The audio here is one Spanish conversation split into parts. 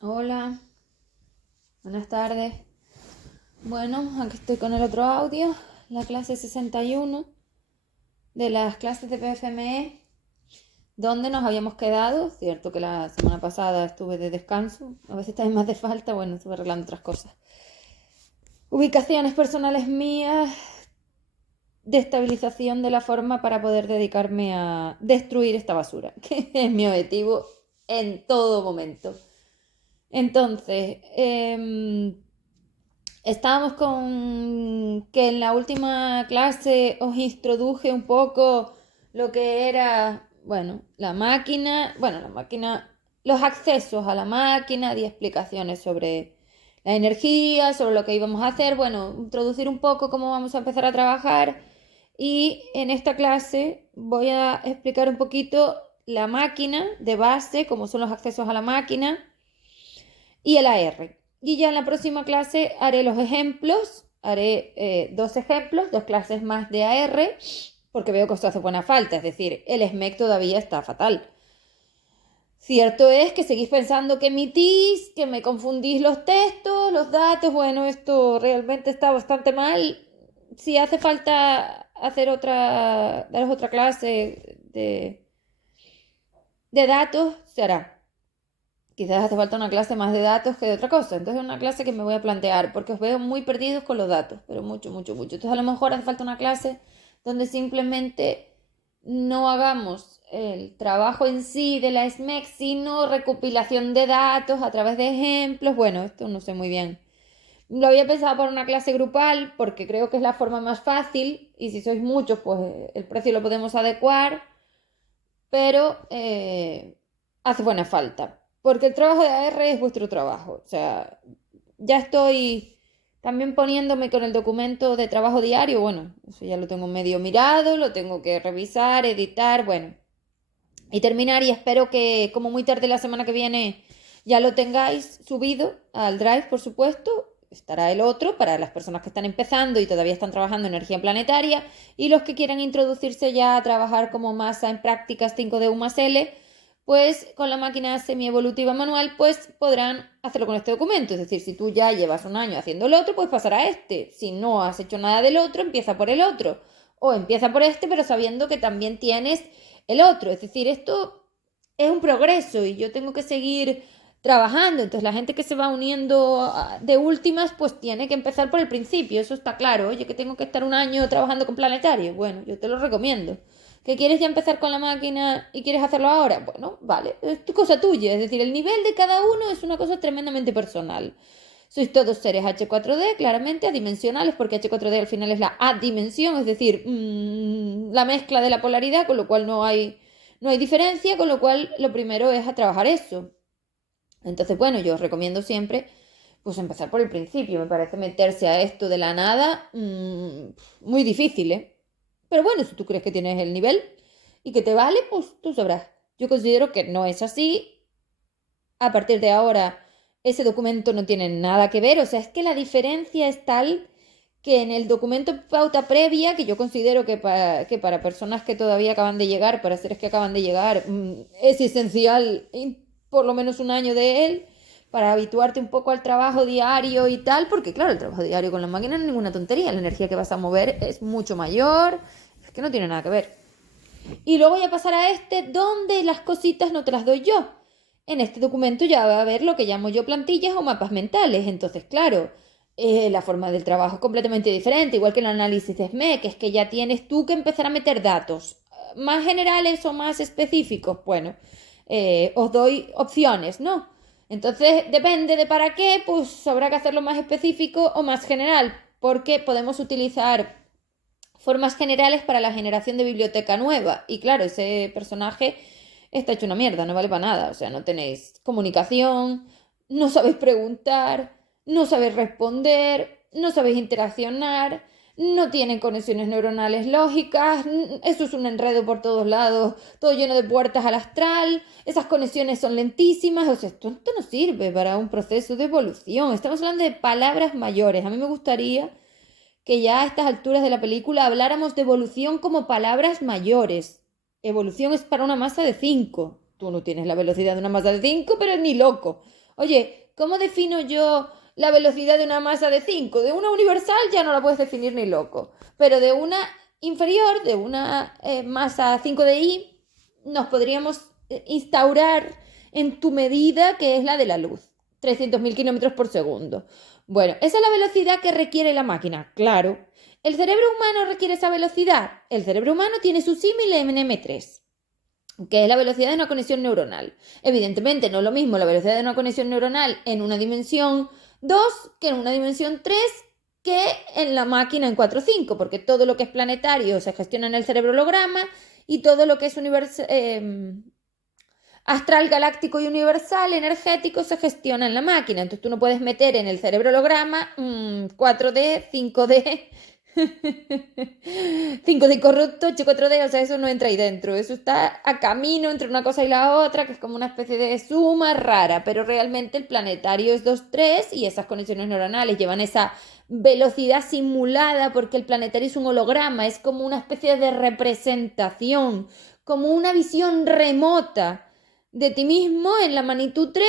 Hola, buenas tardes. Bueno, aquí estoy con el otro audio, la clase 61 de las clases de PFME, donde nos habíamos quedado. Cierto que la semana pasada estuve de descanso, a veces también más de falta, bueno, estuve arreglando otras cosas. Ubicaciones personales mías, de estabilización de la forma para poder dedicarme a destruir esta basura, que es mi objetivo en todo momento. Entonces, estábamos con que en la última clase os introduje un poco lo que era, los accesos a la máquina, di explicaciones sobre la energía, sobre lo que íbamos a hacer, bueno, introducir un poco cómo vamos a empezar a trabajar. Y en esta clase voy a explicar un poquito la máquina de base, cómo son los accesos a la máquina y el AR. Y ya en la próxima clase haré los ejemplos, haré dos ejemplos, dos clases más de AR, porque veo que esto hace buena falta, es decir, el SMEC todavía está fatal. Cierto es que seguís pensando que emitís, que me confundís los textos, los datos, bueno, esto realmente está bastante mal. Si hace falta daros otra clase de datos, se hará. Quizás hace falta una clase más de datos que de otra cosa. Entonces es una clase que me voy a plantear porque os veo muy perdidos con los datos, pero mucho, mucho, mucho. Entonces a lo mejor hace falta una clase donde simplemente no hagamos el trabajo en sí de la SMEC, sino recopilación de datos a través de ejemplos. Bueno, esto no sé muy bien. Lo había pensado para una clase grupal porque creo que es la forma más fácil y si sois muchos, pues el precio lo podemos adecuar, pero hace buena falta, porque el trabajo de AR es vuestro trabajo. O sea, ya estoy también poniéndome con el documento de trabajo diario, bueno, eso ya lo tengo medio mirado, lo tengo que revisar, editar, bueno, y terminar y espero que como muy tarde la semana que viene ya lo tengáis subido al Drive, por supuesto. Estará el otro para las personas que están empezando y todavía están trabajando en energía planetaria y los que quieran introducirse ya a trabajar como masa en prácticas 5D más L, pues con la máquina semievolutiva manual pues podrán hacerlo con este documento. Es decir, si tú ya llevas un año haciendo el otro, pues pasará a este. Si no has hecho nada del otro, empieza por el otro. O empieza por este, pero sabiendo que también tienes el otro. Es decir, esto es un progreso y yo tengo que seguir trabajando. Entonces la gente que se va uniendo de últimas, pues tiene que empezar por el principio, eso está claro. Oye, que tengo que estar un año trabajando con planetario. Bueno, yo te lo recomiendo. ¿Que quieres ya empezar con la máquina y quieres hacerlo ahora? Bueno, vale, es tu cosa tuya. Es decir, el nivel de cada uno es una cosa tremendamente personal. Sois todos seres H4D, claramente adimensionales, porque H4D al final es la adimensión, es decir, la mezcla de la polaridad, con lo cual no hay diferencia, con lo cual lo primero es a trabajar eso. Entonces, bueno, yo os recomiendo siempre pues empezar por el principio. Me parece meterse a esto de la nada muy difícil, ¿eh? Pero bueno, si tú crees que tienes el nivel y que te vale, pues tú sabrás. Yo considero que no es así. A partir de ahora, ese documento no tiene nada que ver. O sea, es que la diferencia es tal que en el documento pauta previa, que yo considero que para personas que todavía acaban de llegar, para seres que acaban de llegar, es esencial por lo menos un año de él, para habituarte un poco al trabajo diario y tal, porque claro, el trabajo diario con la máquina no es ninguna tontería, la energía que vas a mover es mucho mayor, es que no tiene nada que ver. Y luego voy a pasar a este donde las cositas no te las doy yo. En este documento ya va a haber lo que llamo yo plantillas o mapas mentales. Entonces, claro, la forma del trabajo es completamente diferente, igual que el análisis de SME, que es que ya tienes tú que empezar a meter datos más generales o más específicos. Bueno, os doy opciones, ¿no? Entonces, depende de para qué, pues habrá que hacerlo más específico o más general, porque podemos utilizar formas generales para la generación de biblioteca nueva. Y claro, ese personaje está hecho una mierda, no vale para nada. O sea, no tenéis comunicación, no sabéis preguntar, no sabéis responder, no sabéis interaccionar, no tienen conexiones neuronales lógicas, eso es un enredo por todos lados, todo lleno de puertas al astral, esas conexiones son lentísimas, o sea, esto no sirve para un proceso de evolución. Estamos hablando de palabras mayores. A mí me gustaría que ya a estas alturas de la película habláramos de evolución como palabras mayores. Evolución es para una masa de 5. Tú no tienes la velocidad de una masa de 5, pero ni loco. Oye, ¿cómo defino yo la velocidad de una masa de 5? De una universal ya no la puedes definir ni loco, pero de una inferior, de una masa 5 de I, nos podríamos instaurar en tu medida, que es la de la luz, 300.000 kilómetros por segundo. Bueno, esa es la velocidad que requiere la máquina, claro. ¿El cerebro humano requiere esa velocidad? El cerebro humano tiene su símil en M3, que es la velocidad de una conexión neuronal. Evidentemente no es lo mismo la velocidad de una conexión neuronal en una dimensión 2 que en una dimensión 3 que en la máquina en 4 o 5, porque todo lo que es planetario se gestiona en el cerebro holograma y todo lo que es astral, galáctico y universal, energético, se gestiona en la máquina. Entonces tú no puedes meter en el cerebro holograma 4D, 5D, 5D corrupto, 4D, o sea, eso no entra ahí dentro. Eso está a camino entre una cosa y la otra, que es como una especie de suma rara, pero realmente el planetario es 2,3 y esas conexiones neuronales llevan esa velocidad simulada porque el planetario es un holograma, es como una especie de representación, como una visión remota de ti mismo en la magnitud 3,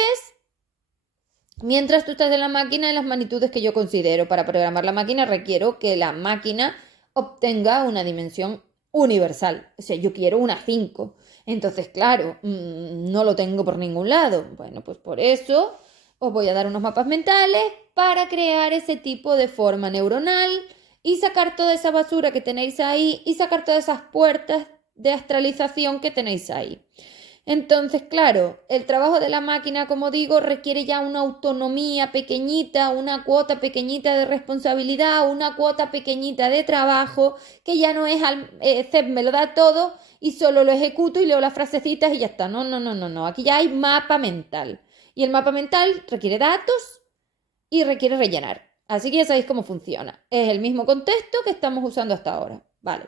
mientras tú estás en la máquina en las magnitudes que yo considero. Para programar la máquina requiero que la máquina obtenga una dimensión universal. O sea, yo quiero una 5. Entonces, claro, no lo tengo por ningún lado. Bueno, pues por eso os voy a dar unos mapas mentales para crear ese tipo de forma neuronal y sacar toda esa basura que tenéis ahí y sacar todas esas puertas de astralización que tenéis ahí. Entonces, claro, el trabajo de la máquina, como digo, requiere ya una autonomía pequeñita, una cuota pequeñita de responsabilidad, una cuota pequeñita de trabajo, que ya no es, CEP me lo da todo y solo lo ejecuto y leo las frasecitas y ya está. No, no, no, no, no. Aquí ya hay mapa mental. Y el mapa mental requiere datos y requiere rellenar. Así que ya sabéis cómo funciona. Es el mismo contexto que estamos usando hasta ahora. Vale.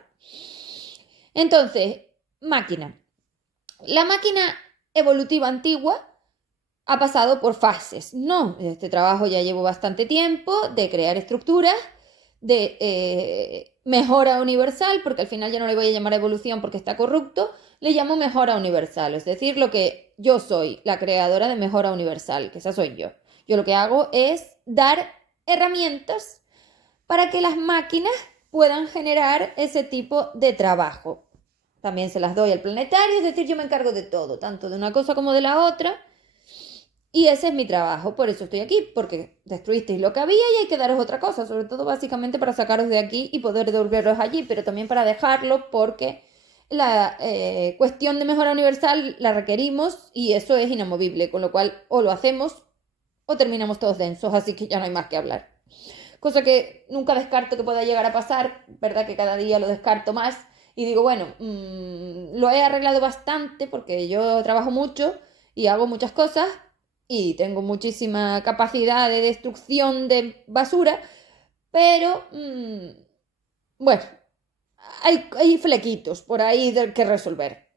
Entonces, máquina. La máquina evolutiva antigua ha pasado por fases. No, este trabajo ya llevo bastante tiempo de crear estructuras, de mejora universal, porque al final ya no le voy a llamar evolución porque está corrupto, le llamo mejora universal, es decir, lo que yo soy, la creadora de mejora universal, que esa soy yo. Yo lo que hago es dar herramientas para que las máquinas puedan generar ese tipo de trabajo. También se las doy al planetario, es decir, yo me encargo de todo, tanto de una cosa como de la otra. Y ese es mi trabajo, por eso estoy aquí, porque destruisteis lo que había y hay que daros otra cosa, sobre todo básicamente para sacaros de aquí y poder devolveros allí, pero también para dejarlo porque la cuestión de mejora universal la requerimos y eso es inamovible, con lo cual o lo hacemos o terminamos todos densos, así que ya no hay más que hablar. Cosa que nunca descarto que pueda llegar a pasar, ¿verdad? Que cada día lo descarto más y digo, bueno, lo he arreglado bastante porque yo trabajo mucho y hago muchas cosas y tengo muchísima capacidad de destrucción de basura, pero bueno, hay flequitos por ahí que resolver.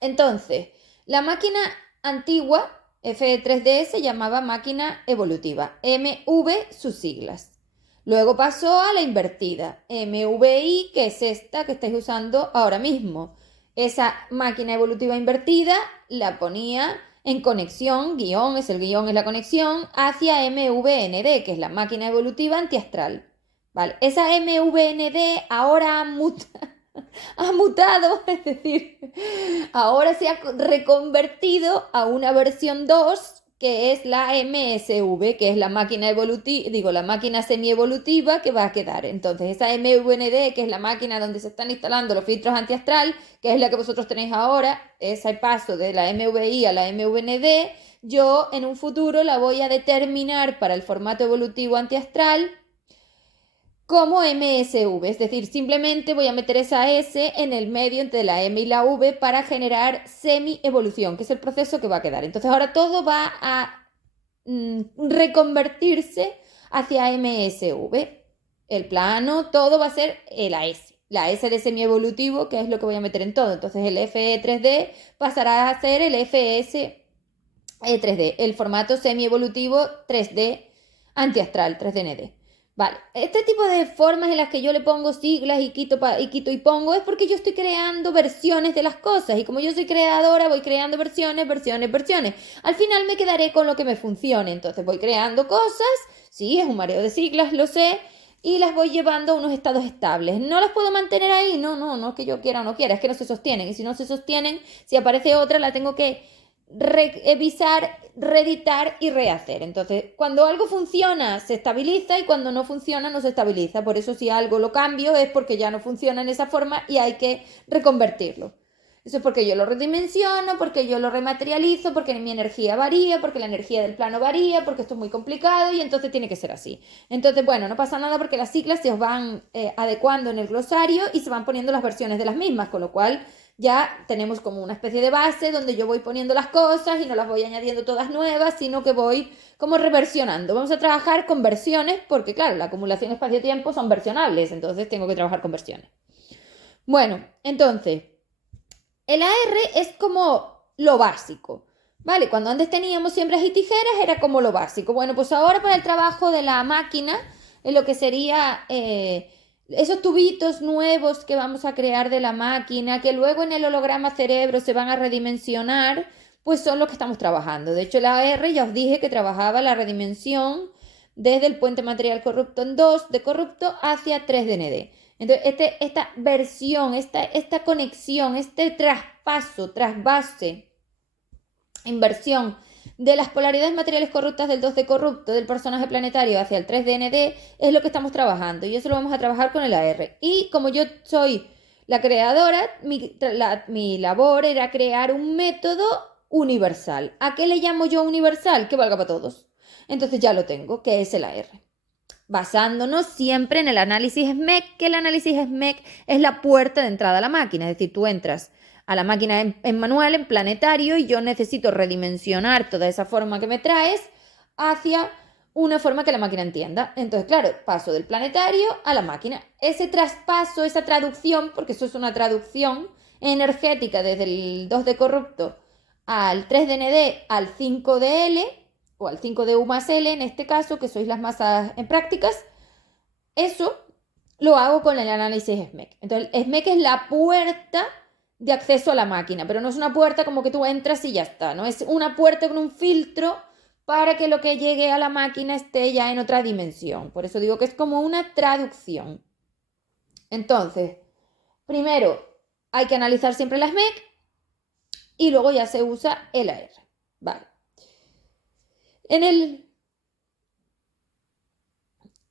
Entonces, la máquina antigua F3D se llamaba máquina evolutiva, MV sus siglas. Luego pasó a la invertida, MVI, que es esta que estáis usando ahora mismo. Esa máquina evolutiva invertida la ponía en conexión, guión es la conexión, hacia MVND, que es la máquina evolutiva antiastral. ¿Vale? Esa MVND ahora ha mutado, es decir, ahora se ha reconvertido a una versión 2 que es la MSV, que es la máquina evolutiva, digo, la máquina semievolutiva que va a quedar. Entonces, esa MVND, que es la máquina donde se están instalando los filtros antiastral, que es la que vosotros tenéis ahora, ese paso de la MVI a la MVND, yo en un futuro la voy a determinar para el formato evolutivo antiastral como MSV, es decir, simplemente voy a meter esa S en el medio entre la M y la V para generar semi-evolución, que es el proceso que va a quedar. Entonces ahora todo va a reconvertirse hacia MSV. El plano, todo va a ser la S de semi-evolutivo, que es lo que voy a meter en todo. Entonces el FE3D pasará a ser el FS3D, el formato semi-evolutivo 3D antiastral, 3DND. Vale, este tipo de formas en las que yo le pongo siglas y quito, y quito y pongo es porque yo estoy creando versiones de las cosas y como yo soy creadora voy creando versiones, versiones, versiones. Al final me quedaré con lo que me funcione, entonces voy creando cosas, sí, es un mareo de siglas, lo sé, y las voy llevando a unos estados estables. ¿No las puedo mantener ahí? No, no, no es que yo quiera o no quiera, es que no se sostienen y si no se sostienen, si aparece otra la tengo que revisar, reeditar y rehacer. Entonces, cuando algo funciona, se estabiliza y cuando no funciona, no se estabiliza. Por eso si algo lo cambio es porque ya no funciona en esa forma y hay que reconvertirlo. Eso es porque yo lo redimensiono, porque yo lo rematerializo, porque mi energía varía, porque la energía del plano varía, porque esto es muy complicado y entonces tiene que ser así. Entonces, bueno, no pasa nada porque las siglas se os van adecuando en el glosario y se van poniendo las versiones de las mismas, con lo cual ya tenemos como una especie de base donde yo voy poniendo las cosas y no las voy añadiendo todas nuevas, sino que voy como reversionando. Vamos a trabajar con versiones porque, claro, la acumulación espacio-tiempo son versionables, entonces tengo que trabajar con versiones. Bueno, entonces, el AR es como lo básico, ¿vale? Cuando antes teníamos siembras y tijeras era como lo básico. Bueno, pues ahora para el trabajo de la máquina, en lo que sería esos tubitos nuevos que vamos a crear de la máquina, que luego en el holograma cerebro se van a redimensionar, pues son los que estamos trabajando. De hecho, el AR ya os dije que trabajaba la redimensión desde el puente material corrupto en 2 de corrupto hacia 3DND. Entonces, esta versión, esta conexión, este traspaso, trasvase, inversión de las polaridades materiales corruptas del 2D corrupto del personaje planetario hacia el 3DND es lo que estamos trabajando y eso lo vamos a trabajar con el AR. Y como yo soy la creadora, mi labor era crear un método universal. ¿A qué le llamo yo universal? Que valga para todos. Entonces ya lo tengo, que es el AR basándonos siempre en el análisis SMEC, que el análisis SMEC es la puerta de entrada a la máquina, es decir, tú entras a la máquina en manual, en planetario, y yo necesito redimensionar toda esa forma que me traes hacia una forma que la máquina entienda. Entonces, claro, paso del planetario a la máquina. Ese traspaso, esa traducción, porque eso es una traducción energética desde el 2D corrupto al 3DND al 5DL, o al 5DU más L en este caso, que sois las masas en prácticas, eso lo hago con el análisis SMEC. Entonces, el SMEC es la puerta de acceso a la máquina, pero no es una puerta como que tú entras y ya está, ¿no? Es una puerta con un filtro para que lo que llegue a la máquina esté ya en otra dimensión. Por eso digo que es como una traducción. Entonces, primero hay que analizar siempre la SMEC y luego ya se usa el AR. Vale. En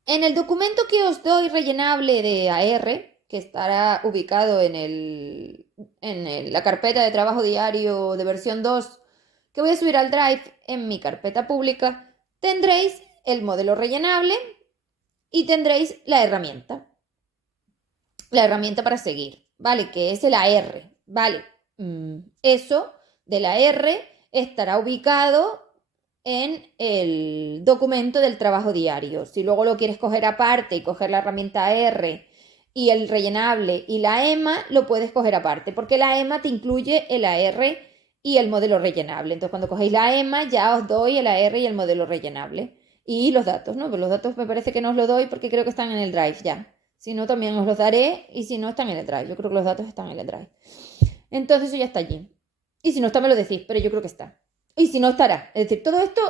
el documento que os doy rellenable de AR, que estará ubicado en la carpeta de trabajo diario de versión 2, que voy a subir al Drive en mi carpeta pública, tendréis el modelo rellenable y tendréis la herramienta para seguir, ¿vale? Que es el AR, ¿vale? Eso del AR estará ubicado en el documento del trabajo diario. Si luego lo quieres coger aparte y coger la herramienta AR y el rellenable y la EMA, lo puedes coger aparte, porque la EMA te incluye el AR y el modelo rellenable. Entonces, cuando cogéis la EMA, ya os doy el AR y el modelo rellenable. Y los datos, ¿no? Pues los datos me parece que no os los doy porque creo que están en el Drive ya. Si no, también os los daré y si no, están en el Drive. Yo creo que los datos están en el Drive. Entonces, eso ya está allí. Y si no está, me lo decís, pero yo creo que está. Y si no, estará. Es decir, todo esto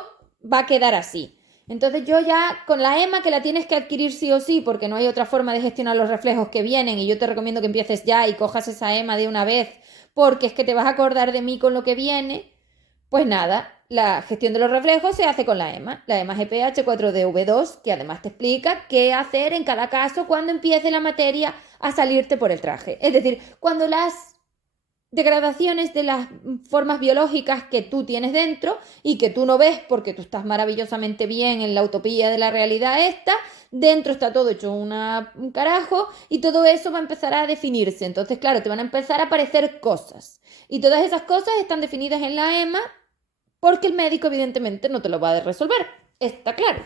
va a quedar así. Entonces yo ya con la EMA, que la tienes que adquirir sí o sí, porque no hay otra forma de gestionar los reflejos que vienen, y yo te recomiendo que empieces ya y cojas esa EMA de una vez, porque es que te vas a acordar de mí con lo que viene, pues nada, la gestión de los reflejos se hace con la EMA GPH 4DV2, que además te explica qué hacer en cada caso cuando empiece la materia a salirte por el traje. Es decir, cuando las degradaciones de las formas biológicas que tú tienes dentro y que tú no ves porque tú estás maravillosamente bien en la utopía de la realidad esta, dentro está todo hecho un carajo y todo eso va a empezar a definirse. Entonces, claro, te van a empezar a aparecer cosas y todas esas cosas están definidas en la EMA porque el médico evidentemente no te lo va a resolver, está claro.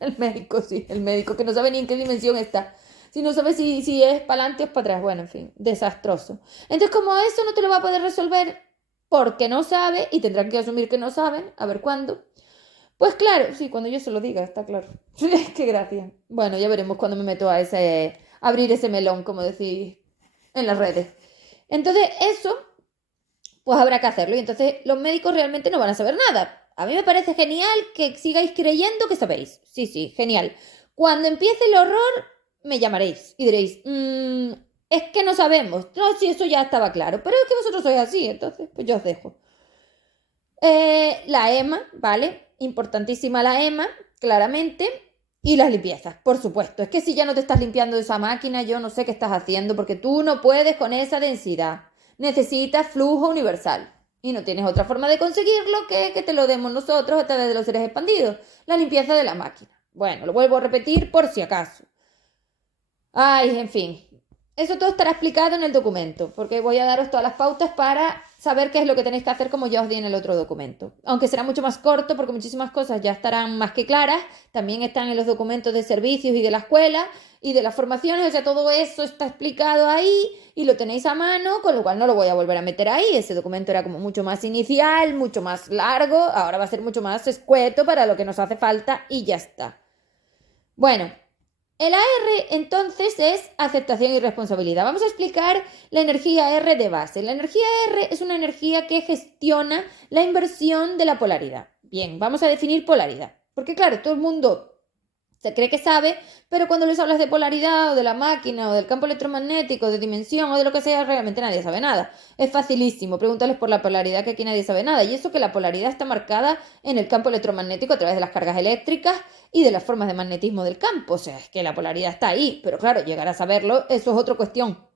El médico sí, el médico que no sabe ni en qué dimensión está. Si no sabes si es para adelante o es para atrás. Bueno, en fin, desastroso. Entonces, como eso no te lo va a poder resolver porque no sabe, y tendrán que asumir que no saben, a ver cuándo, Pues claro, sí, cuando yo se lo diga, está claro. Qué gracia. Bueno, ya veremos cuando me meto abrir ese melón, como decís en las redes. Entonces, eso, pues habrá que hacerlo. Y entonces los médicos realmente no van a saber nada. A mí me parece genial que sigáis creyendo que sabéis. Sí, sí, genial. Cuando empiece el horror, me llamaréis y diréis, es que no sabemos. No, sí, eso ya estaba claro. Pero es que vosotros sois así, entonces, pues yo os dejo. La EMA, ¿vale? Importantísima la EMA, claramente. Y las limpiezas, por supuesto. Es que si ya no te estás limpiando de esa máquina, yo no sé qué estás haciendo, porque tú no puedes con esa densidad. Necesitas flujo universal. Y no tienes otra forma de conseguirlo que te lo demos nosotros a través de los seres expandidos. La limpieza de la máquina. Bueno, lo vuelvo a repetir por si acaso. Ay, en fin. Eso todo estará explicado en el documento, porque voy a daros todas las pautas para saber qué es lo que tenéis que hacer como ya os di en el otro documento. Aunque será mucho más corto porque muchísimas cosas ya estarán más que claras, también están en los documentos de servicios y de la escuela y de las formaciones, o sea, todo eso está explicado ahí y lo tenéis a mano, con lo cual no lo voy a volver a meter ahí. Ese documento era como mucho más inicial, mucho más largo, ahora va a ser mucho más escueto para lo que nos hace falta y ya está. Bueno. El AR entonces es aceptación y responsabilidad. Vamos a explicar la energía R de base. La energía R es una energía que gestiona la inversión de la polaridad. Bien, vamos a definir polaridad. Porque claro, todo el mundo se cree que sabe, pero cuando les hablas de polaridad o de la máquina o del campo electromagnético, de dimensión o de lo que sea, realmente nadie sabe nada. Es facilísimo, pregúntales por la polaridad que aquí nadie sabe nada. Y eso que la polaridad está marcada en el campo electromagnético a través de las cargas eléctricas y de las formas de magnetismo del campo. O sea, es que la polaridad está ahí, pero claro, llegar a saberlo, eso es otra cuestión.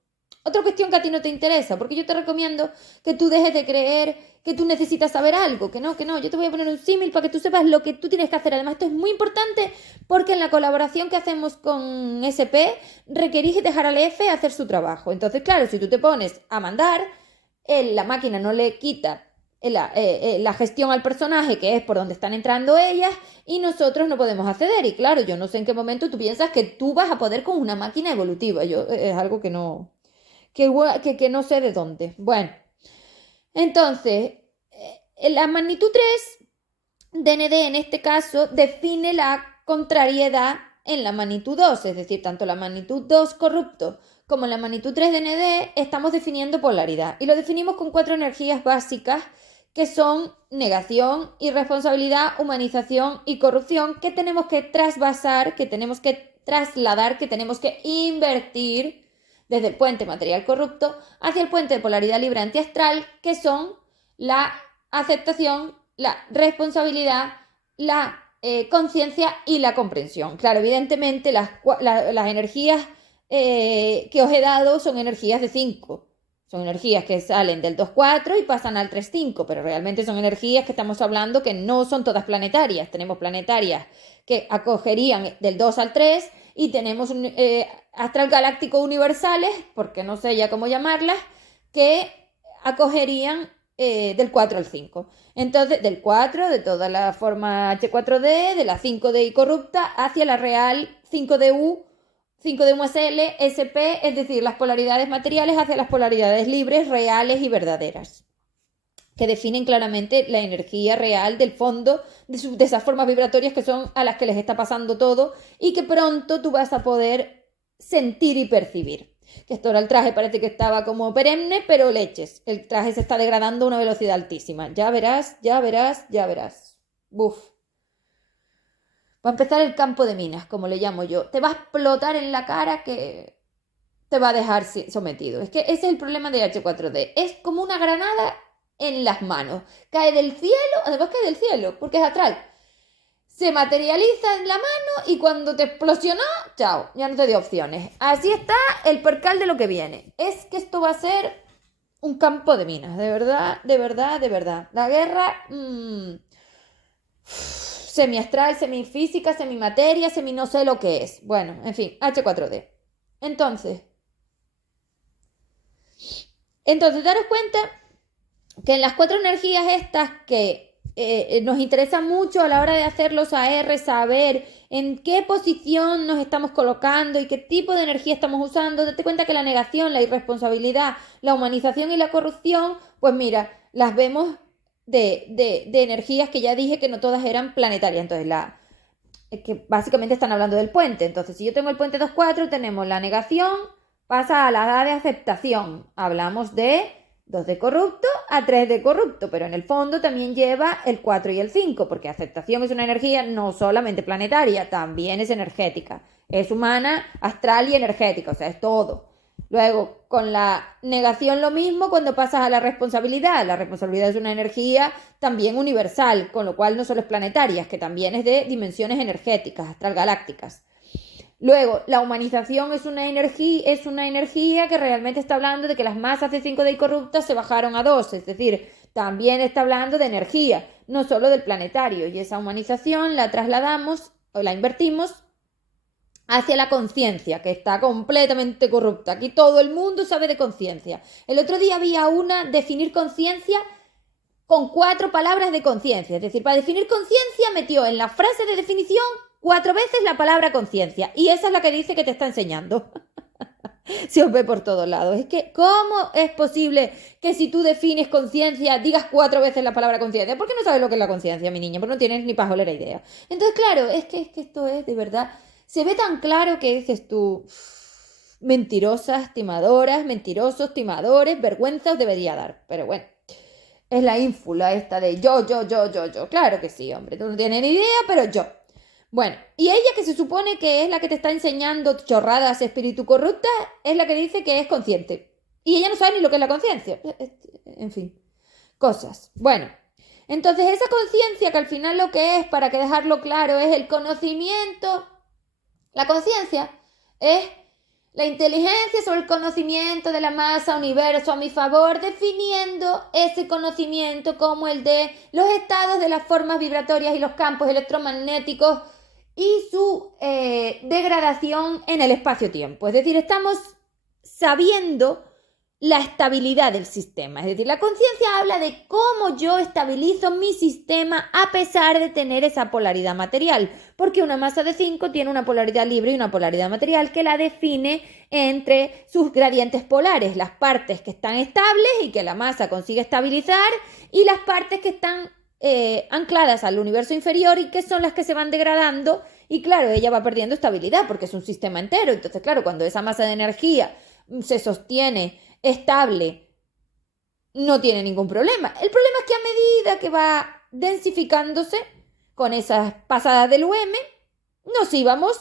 Otra cuestión que a ti no te interesa, porque yo te recomiendo que tú dejes de creer que tú necesitas saber algo, que no, yo te voy a poner un símil para que tú sepas lo que tú tienes que hacer. Además, esto es muy importante porque en la colaboración que hacemos con SP requerís dejar al F hacer su trabajo. Entonces, claro, si tú te pones a mandar, la máquina no le quita la gestión al personaje, que es por donde están entrando ellas, y nosotros no podemos acceder. Y claro, yo no sé en qué momento tú piensas que tú vas a poder con una máquina evolutiva. Es algo que no no sé de dónde. Bueno, entonces, la magnitud 3 DND en este caso define la contrariedad en la magnitud 2, es decir, tanto la magnitud 2 corrupto como la magnitud 3 DND estamos definiendo polaridad y lo definimos con 4 energías básicas que son negación, irresponsabilidad, humanización y corrupción que tenemos que trasvasar, que tenemos que trasladar, que tenemos que invertir desde el puente material corrupto hacia el puente de polaridad libre antiastral, que son la aceptación, la responsabilidad, la conciencia y la comprensión. Claro, evidentemente las energías que os he dado son energías de 5. Son energías que salen del 2-4 y pasan al 3-5, pero realmente son energías que estamos hablando que no son todas planetarias. Tenemos planetarias que acogerían del 2 al 3 y tenemos astral galáctico universales, porque no sé ya cómo llamarlas, que acogerían del 4 al 5. Entonces, del 4, de toda la forma H4D, de la 5D corrupta, hacia la real 5DU, 5D1SL, SP, es decir, las polaridades materiales hacia las polaridades libres, reales y verdaderas, que definen claramente la energía real del fondo de esas formas vibratorias que son a las que les está pasando todo y que pronto tú vas a poder sentir y percibir. Que esto ahora el traje parece que estaba como perenne, pero leches, el traje se está degradando a una velocidad altísima. Ya verás, ya verás, ya verás. Buf. Va a empezar el campo de minas, como le llamo yo. Te va a explotar en la cara que te va a dejar sometido. Es que ese es el problema de H4D. Es como una granada en las manos. Cae del cielo, además cae del cielo, porque es astral. Se materializa en la mano y cuando te explosionó, chao, ya no te dio opciones. Así está el percal de lo que viene. Es que esto va a ser un campo de minas, de verdad, de verdad, de verdad. La guerra, semiastral, semifísica, semimateria, semi no sé lo que es. Bueno, en fin, H4D. Entonces, daros cuenta que en las 4 energías estas que nos interesa mucho a la hora de hacer los AR, saber en qué posición nos estamos colocando y qué tipo de energía estamos usando, date cuenta que la negación, la irresponsabilidad, la humanización y la corrupción, pues mira, las vemos de energías que ya dije que no todas eran planetarias. Entonces, que básicamente están hablando del puente. Entonces, si yo tengo el puente 2-4, tenemos la negación, pasa a la edad de aceptación. Hablamos de 2 de corrupto a 3 de corrupto, pero en el fondo también lleva el 4 y el 5, porque aceptación es una energía no solamente planetaria, también es energética. Es humana, astral y energética, o sea, es todo. Luego, con la negación lo mismo cuando pasas a la responsabilidad. La responsabilidad es una energía también universal, con lo cual no solo es planetaria, es que también es de dimensiones energéticas, astralgalácticas. Luego, la humanización es una energía que realmente está hablando de que las masas de 5D y corruptas se bajaron a 2, es decir, también está hablando de energía, no solo del planetario, y esa humanización la trasladamos o la invertimos hacia la conciencia, que está completamente corrupta. Aquí todo el mundo sabe de conciencia. El otro día había una definir conciencia con 4 palabras de conciencia. Es decir, para definir conciencia metió en la frase de definición 4 veces la palabra conciencia. Y esa es la que dice que te está enseñando. Se os ve por todos lados. Es que, ¿cómo es posible que si tú defines conciencia digas 4 veces la palabra conciencia? ¿Por qué no sabes lo que es la conciencia, mi niña? Porque no tienes ni pajolera idea. Entonces, claro, es que esto es de verdad... Se ve tan claro que dices tú, mentirosas, timadoras, mentirosos, timadores, vergüenza os debería dar. Pero bueno, es la ínfula esta de yo. Claro que sí, hombre, tú no tienes ni idea, pero yo. Bueno, y ella que se supone que es la que te está enseñando chorradas espíritu corrupta, es la que dice que es consciente. Y ella no sabe ni lo que es la conciencia. En fin, cosas. Bueno, entonces esa conciencia que al final lo que es, para que dejarlo claro, es el conocimiento. La conciencia es la inteligencia sobre el conocimiento de la masa universo a mi favor, definiendo ese conocimiento como el de los estados de las formas vibratorias y los campos electromagnéticos y su degradación en el espacio-tiempo. Es decir, estamos sabiendo la estabilidad del sistema. Es decir, la conciencia habla de cómo yo estabilizo mi sistema a pesar de tener esa polaridad material, porque una masa de 5 tiene una polaridad libre y una polaridad material que la define entre sus gradientes polares, las partes que están estables y que la masa consigue estabilizar y las partes que están ancladas al universo inferior y que son las que se van degradando y claro, ella va perdiendo estabilidad porque es un sistema entero. Entonces, claro, cuando esa masa de energía se sostiene estable, no tiene ningún problema. El problema es que a medida que va densificándose con esas pasadas del UM, nos íbamos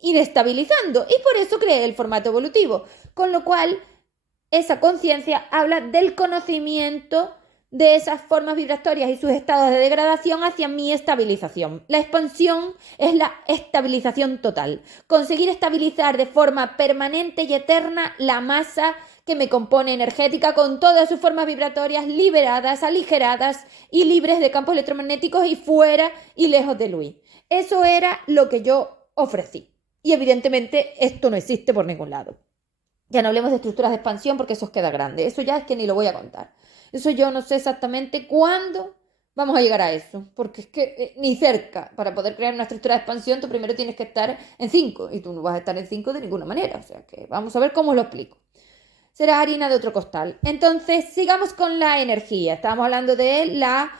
inestabilizando y por eso creé el formato evolutivo. Con lo cual, esa conciencia habla del conocimiento de esas formas vibratorias y sus estados de degradación hacia mi estabilización. La expansión es la estabilización total. Conseguir estabilizar de forma permanente y eterna la masa que me compone energética con todas sus formas vibratorias liberadas, aligeradas y libres de campos electromagnéticos y fuera y lejos de Luis. Eso era lo que yo ofrecí. Y evidentemente esto no existe por ningún lado. Ya no hablemos de estructuras de expansión porque eso os queda grande. Eso ya es que ni lo voy a contar. Eso yo no sé exactamente cuándo vamos a llegar a eso, porque es que ni cerca. Para poder crear una estructura de expansión, tú primero tienes que estar en 5, y tú no vas a estar en 5 de ninguna manera. O sea que vamos a ver cómo os lo explico. Será harina de otro costal. Entonces, sigamos con la energía. Estábamos hablando de la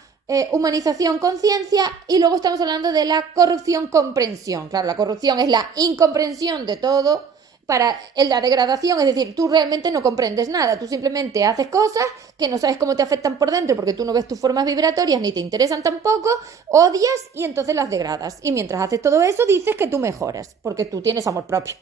humanización, conciencia, y luego estamos hablando de la corrupción, comprensión. Claro, la corrupción es la incomprensión de todo. Para la degradación, es decir, tú realmente no comprendes nada, tú simplemente haces cosas que no sabes cómo te afectan por dentro porque tú no ves tus formas vibratorias ni te interesan tampoco, odias y entonces las degradas. Y mientras haces todo eso dices que tú mejoras porque tú tienes amor propio.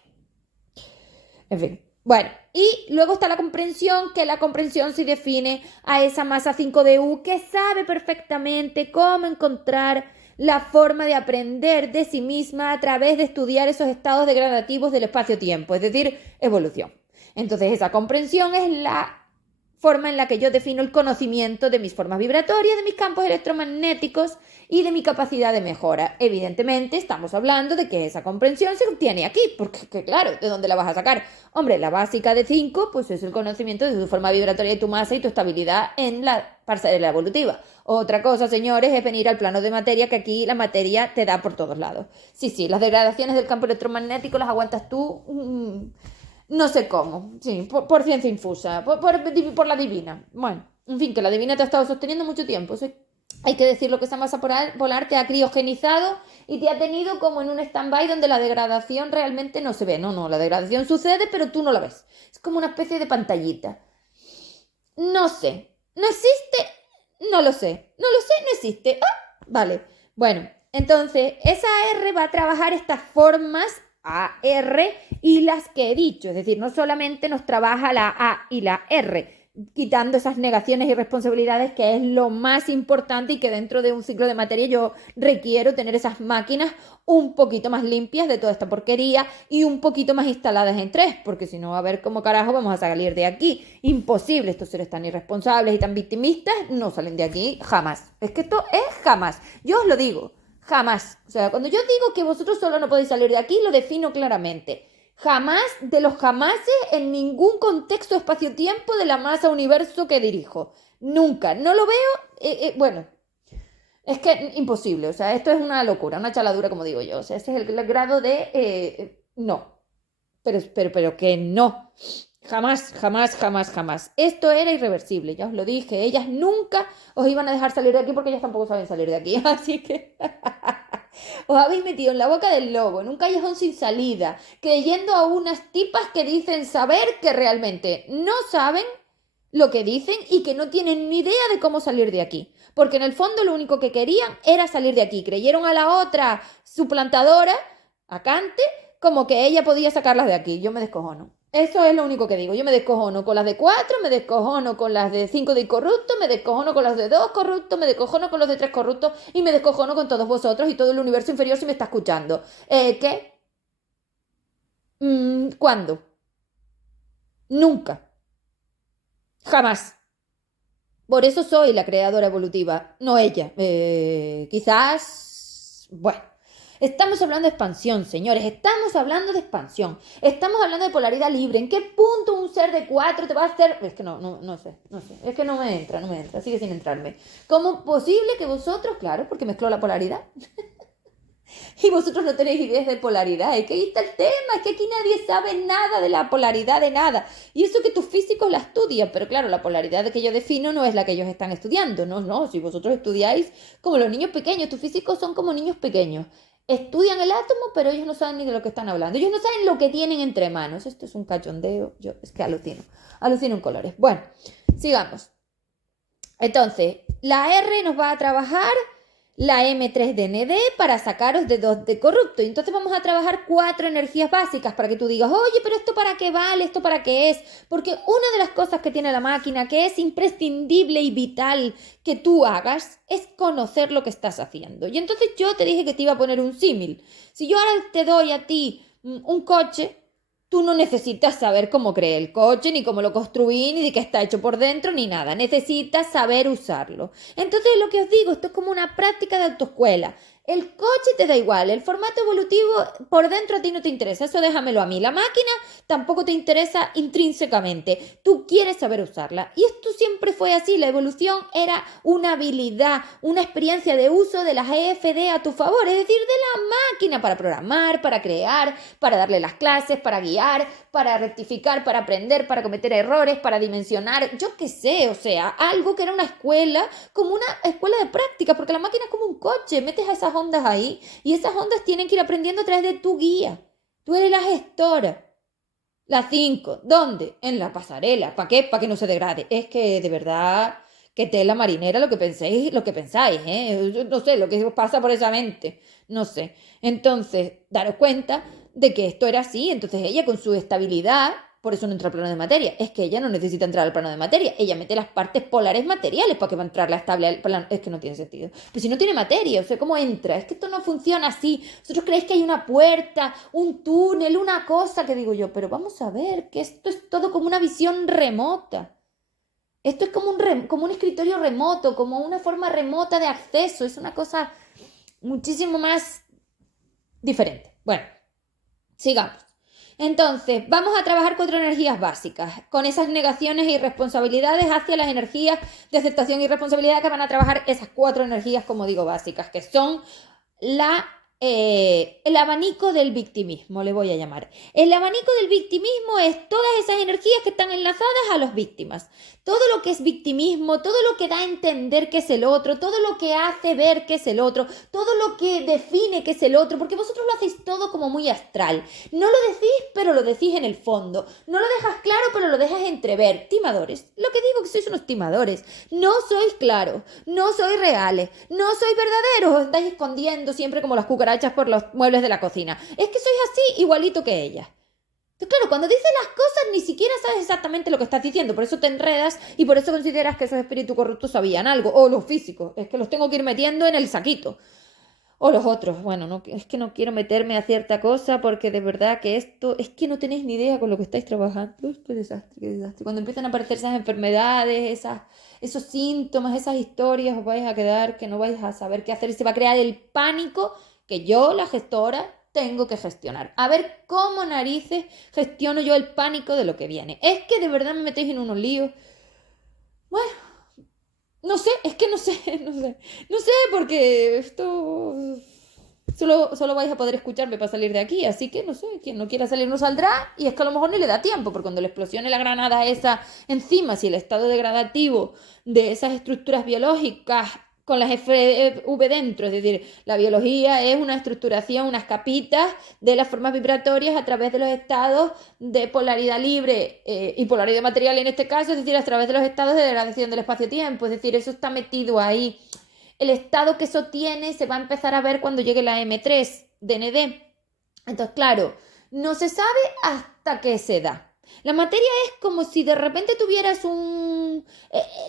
En fin. Bueno, y luego está la comprensión, que la comprensión se define a esa masa 5DU que sabe perfectamente cómo encontrar la forma de aprender de sí misma a través de estudiar esos estados degradativos del espacio-tiempo, es decir, evolución. Entonces, esa comprensión es la forma en la que yo defino el conocimiento de mis formas vibratorias, de mis campos electromagnéticos y de mi capacidad de mejora. Evidentemente, estamos hablando de que esa comprensión se obtiene aquí, porque claro, ¿de dónde la vas a sacar? Hombre, la básica de 5, pues es el conocimiento de tu forma vibratoria y tu masa y tu estabilidad en la parcela evolutiva. Otra cosa, señores, es venir al plano de materia, que aquí la materia te da por todos lados. Sí, las degradaciones del campo electromagnético las aguantas tú... no sé cómo, sí, por ciencia infusa, por la divina. Bueno, En fin, que la divina te ha estado sosteniendo mucho tiempo. Eso hay que decirlo, que esa masa polar te ha criogenizado y te ha tenido como en un stand-by donde la degradación realmente no se ve. No, no, la degradación sucede, pero tú no la ves. Es como una especie de pantallita. No sé. ¿No existe? No lo sé. No lo sé, no existe. Ah, vale. Bueno, entonces esa R va a trabajar estas formas A, R y las que he dicho. Es decir, no solamente nos trabaja la A y la R, quitando esas negaciones y responsabilidades, que es lo más importante y que dentro de un ciclo de materia yo requiero tener esas máquinas un poquito más limpias de toda esta porquería y un poquito más instaladas en tres, porque si no, a ver cómo carajo vamos a salir de aquí. Imposible, estos seres tan irresponsables y tan victimistas no salen de aquí jamás. Es que esto es jamás. Yo os lo digo, jamás. O sea, cuando yo digo que vosotros solo no podéis salir de aquí, lo defino claramente. Jamás de los jamases en ningún contexto espacio-tiempo de la masa universo que dirijo. Nunca. No lo veo. Bueno, es que imposible. O sea, esto es una locura, una chaladura, como digo yo. O sea, ese es el grado de no. Pero que no. Jamás, jamás, jamás, jamás. Esto era irreversible, ya os lo dije. Ellas nunca os iban a dejar salir de aquí porque ellas tampoco saben salir de aquí. Así que os habéis metido en la boca del lobo, en un callejón sin salida, creyendo a unas tipas que dicen saber que realmente no saben lo que dicen y que no tienen ni idea de cómo salir de aquí. Porque en el fondo lo único que querían era salir de aquí. Creyeron a la otra suplantadora, a Cante, como que ella podía sacarlas de aquí. Yo me descojono. Eso es lo único que digo. Yo me descojono con las de 4, me descojono con las de 5 de corruptos, me descojono con las de 2 corruptos, me descojono con los de 3 corruptos y me descojono con todos vosotros y todo el universo inferior si me está escuchando. ¿Qué? ¿Cuándo? Nunca. Jamás. Por eso soy la creadora evolutiva, no ella. Quizás... Bueno. Estamos hablando de expansión, señores. Estamos hablando de expansión. Estamos hablando de polaridad libre. ¿En qué punto un ser de 4 te va a hacer...? Es que no sé. Es que no me entra. Sigue sin entrarme. ¿Cómo es posible que vosotros...? Claro, porque mezcló la polaridad. Y vosotros no tenéis ideas de polaridad. Es que ahí está el tema. Es que aquí nadie sabe nada de la polaridad de nada. Y eso que tus físicos la estudian. Pero claro, la polaridad que yo defino no es la que ellos están estudiando. No. Si vosotros estudiáis como los niños pequeños. Tus físicos son como niños pequeños. Estudian el átomo, pero ellos no saben ni de lo que están hablando. Ellos no saben lo que tienen entre manos. Esto es un cachondeo. Yo es que alucino. Alucino en colores. Bueno, sigamos. Entonces, la R nos va a trabajar la M3DND para sacaros de 2 de corrupto. Y entonces vamos a trabajar 4 energías básicas para que tú digas, oye, pero ¿esto para qué vale? ¿Esto para qué es? Porque una de las cosas que tiene la máquina, que es imprescindible y vital que tú hagas, es conocer lo que estás haciendo. Y entonces yo te dije que te iba a poner un símil. Si yo ahora te doy a ti un coche, tú no necesitas saber cómo creé el coche, ni cómo lo construí, ni de qué está hecho por dentro, ni nada. Necesitas saber usarlo. Entonces, lo que os digo, esto es como una práctica de autoescuela. El coche te da igual, el formato evolutivo por dentro a ti no te interesa, eso déjamelo a mí. La máquina tampoco te interesa intrínsecamente, tú quieres saber usarla. Y esto siempre fue así, la evolución era una habilidad, una experiencia de uso de las EFD a tu favor, es decir, de la máquina para programar, para crear, para darle las clases, para guiar, para rectificar, para aprender, para cometer errores, para dimensionar, yo qué sé, o sea, algo que era una escuela, como una escuela de práctica, porque la máquina es como un coche, metes a esas ondas ahí y esas ondas tienen que ir aprendiendo a través de tu guía. Tú eres la gestora. La 5, ¿dónde? En la pasarela. ¿Para qué? Para que no se degrade. Es que de verdad que tela marinera lo que penséis, lo que pensáis, ¿eh? Yo no sé lo que os pasa por esa mente. No sé. Entonces, daros cuenta de que esto era así. Entonces ella con su estabilidad, por eso no entra al plano de materia. Es que ella no necesita entrar al plano de materia. Ella mete las partes polares materiales para que va a entrar la estable al plano. Es que no tiene sentido. Pues si no tiene materia, o sea, ¿cómo entra? Es que esto no funciona así. Vosotros creéis que hay una puerta, un túnel, una cosa que digo yo. Pero vamos a ver, que esto es todo como una visión remota. Esto es como un escritorio remoto, como una forma remota de acceso. Es una cosa muchísimo más diferente. Bueno, sigamos. Entonces, vamos a trabajar 4 energías básicas, con esas negaciones e irresponsabilidades hacia las energías de aceptación y responsabilidad que van a trabajar esas 4 energías, como digo, básicas, que son la el abanico del victimismo, le voy a llamar. El abanico del victimismo es todas esas energías que están enlazadas a las víctimas. Todo lo que es victimismo, todo lo que da a entender que es el otro, todo lo que hace ver que es el otro, todo lo que define que es el otro, porque vosotros lo hacéis todo como muy astral. No lo decís, pero lo decís en el fondo. No lo dejas claro, pero lo dejas entrever. Timadores. Lo que digo que sois unos timadores. No sois claros, no sois reales, no sois verdaderos. Os estáis escondiendo siempre como las cucarachas por los muebles de la cocina. Es que sois así, igualito que ellas. Entonces, claro, cuando dices las cosas ni siquiera sabes exactamente lo que estás diciendo, por eso te enredas y por eso consideras que esos espíritus corruptos sabían algo, o los físicos, es que los tengo que ir metiendo en el saquito, o los otros, bueno, no, es que no quiero meterme a cierta cosa porque de verdad que esto, es que no tenéis ni idea con lo que estáis trabajando. Uf, qué desastre, qué desastre. Cuando empiezan a aparecer esas enfermedades, esos síntomas, esas historias, os vais a quedar que no vais a saber qué hacer y se va a crear el pánico que yo, la gestora, tengo que gestionar. A ver cómo narices gestiono yo el pánico de lo que viene. Es que de verdad me metéis en unos líos. Bueno, no sé, es que no sé, no sé, porque esto solo vais a poder escucharme para salir de aquí, así que no sé, quien no quiera salir no saldrá, y es que a lo mejor ni le da tiempo, porque cuando le explosione la granada esa encima, si el estado degradativo de esas estructuras biológicas con las FV dentro, es decir, la biología es una estructuración, unas capitas de las formas vibratorias a través de los estados de polaridad libre y polaridad material en este caso, es decir, a través de los estados de degradación del espacio-tiempo, es decir, eso está metido ahí. El estado que eso tiene se va a empezar a ver cuando llegue la M3 DND. Entonces, claro, no se sabe hasta que se da. La materia es como si de repente tuvieras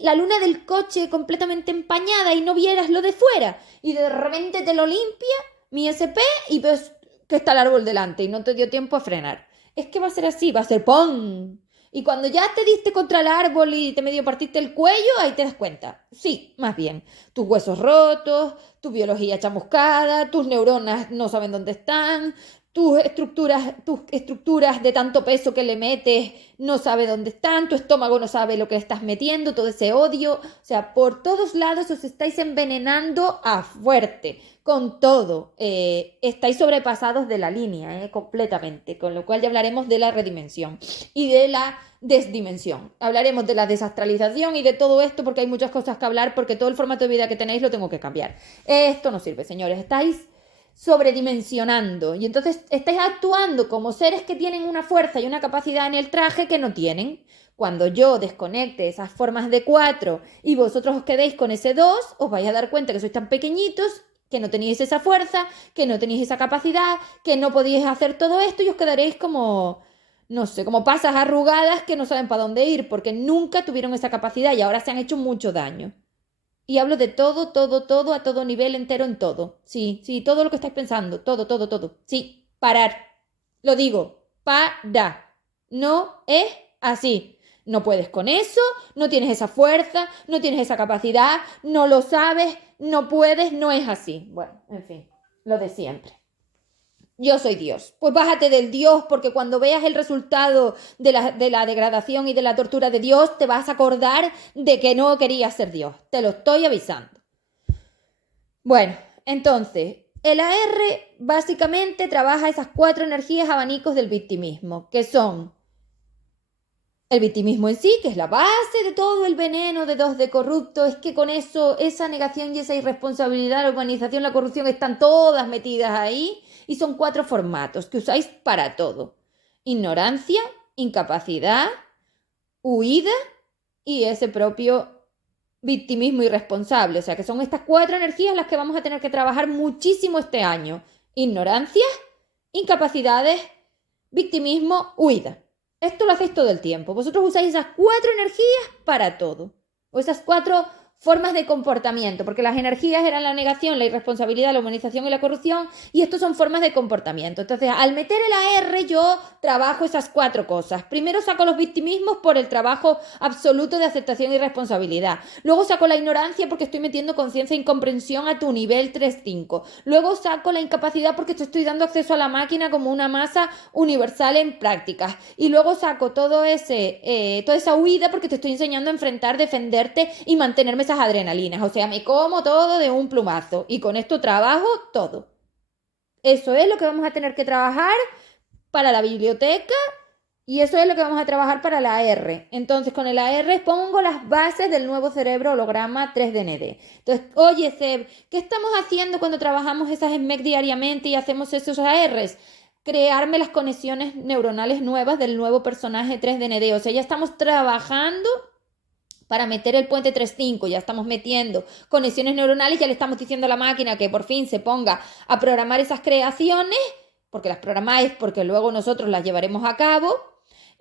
la luna del coche completamente empañada y no vieras lo de fuera. Y de repente te lo limpia mi SP y ves que está el árbol delante y no te dio tiempo a frenar. Es que va a ser así, va a ser ¡pum! Y cuando ya te diste contra el árbol y te medio partiste el cuello, ahí te das cuenta. Sí, más bien. Tus huesos rotos, tu biología chamuscada, tus neuronas no saben dónde están, tus estructuras de tanto peso que le metes no sabe dónde están, tu estómago no sabe lo que le estás metiendo, todo ese odio. O sea, por todos lados os estáis envenenando a fuerte, con todo. Estáis sobrepasados de la línea, completamente. Con lo cual ya hablaremos de la redimensión y de la desdimensión. Hablaremos de la desastralización y de todo esto porque hay muchas cosas que hablar, porque todo el formato de vida que tenéis lo tengo que cambiar. Esto no sirve, señores. Estáis sobredimensionando y entonces estáis actuando como seres que tienen una fuerza y una capacidad en el traje que no tienen. Cuando yo desconecte esas formas de 4 y vosotros os quedéis con ese 2, os vais a dar cuenta que sois tan pequeñitos, que no tenéis esa fuerza, que no tenéis esa capacidad, que no podéis hacer todo esto y os quedaréis como, no sé, como pasas arrugadas que no saben para dónde ir porque nunca tuvieron esa capacidad y ahora se han hecho mucho daño. Y hablo de todo, todo, todo, a todo nivel, entero, en todo. Sí, sí, todo lo que estáis pensando, todo, todo, todo. Sí, parar. Lo digo, para. No es así. No puedes con eso, no tienes esa fuerza, no tienes esa capacidad, no lo sabes, no puedes, no es así. Bueno, en fin, lo de siempre. Yo soy Dios. Pues bájate del Dios, porque cuando veas el resultado de la degradación y de la tortura de Dios, te vas a acordar de que no querías ser Dios. Te lo estoy avisando. Bueno, entonces, el AR básicamente trabaja esas 4 energías abanicos del victimismo, que son el victimismo en sí, que es la base de todo el veneno de 2 de corrupto. Es que con eso, esa negación y esa irresponsabilidad, la humanización, la corrupción, están todas metidas ahí. Y son 4 formatos que usáis para todo. Ignorancia, incapacidad, huida y ese propio victimismo irresponsable. O sea que son estas 4 energías las que vamos a tener que trabajar muchísimo este año. Ignorancia, incapacidades, victimismo, huida. Esto lo hacéis todo el tiempo. Vosotros usáis esas 4 energías para todo. O esas 4 formas de comportamiento, porque las energías eran la negación, la irresponsabilidad, la humanización y la corrupción, y estos son formas de comportamiento. Entonces, al meter el AR, yo trabajo esas 4 cosas. Primero saco los victimismos por el trabajo absoluto de aceptación y responsabilidad. Luego saco la ignorancia porque estoy metiendo conciencia e incomprensión a tu nivel 3-5. Luego saco la incapacidad porque te estoy dando acceso a la máquina como una masa universal en prácticas. Y luego saco toda esa huida porque te estoy enseñando a enfrentar, defenderte y mantenerme esas adrenalinas. O sea, me como todo de un plumazo y con esto trabajo todo. Eso es lo que vamos a tener que trabajar para la biblioteca y eso es lo que vamos a trabajar para la AR. Entonces, con el AR pongo las bases del nuevo cerebro holograma 3DND. Entonces, oye, Seb, ¿qué estamos haciendo cuando trabajamos esas SMEC diariamente y hacemos esos ARs? Crearme las conexiones neuronales nuevas del nuevo personaje 3DND. O sea, ya estamos trabajando para meter el puente 3.5, ya estamos metiendo conexiones neuronales, ya le estamos diciendo a la máquina que por fin se ponga a programar esas creaciones, porque las programáis, porque luego nosotros las llevaremos a cabo,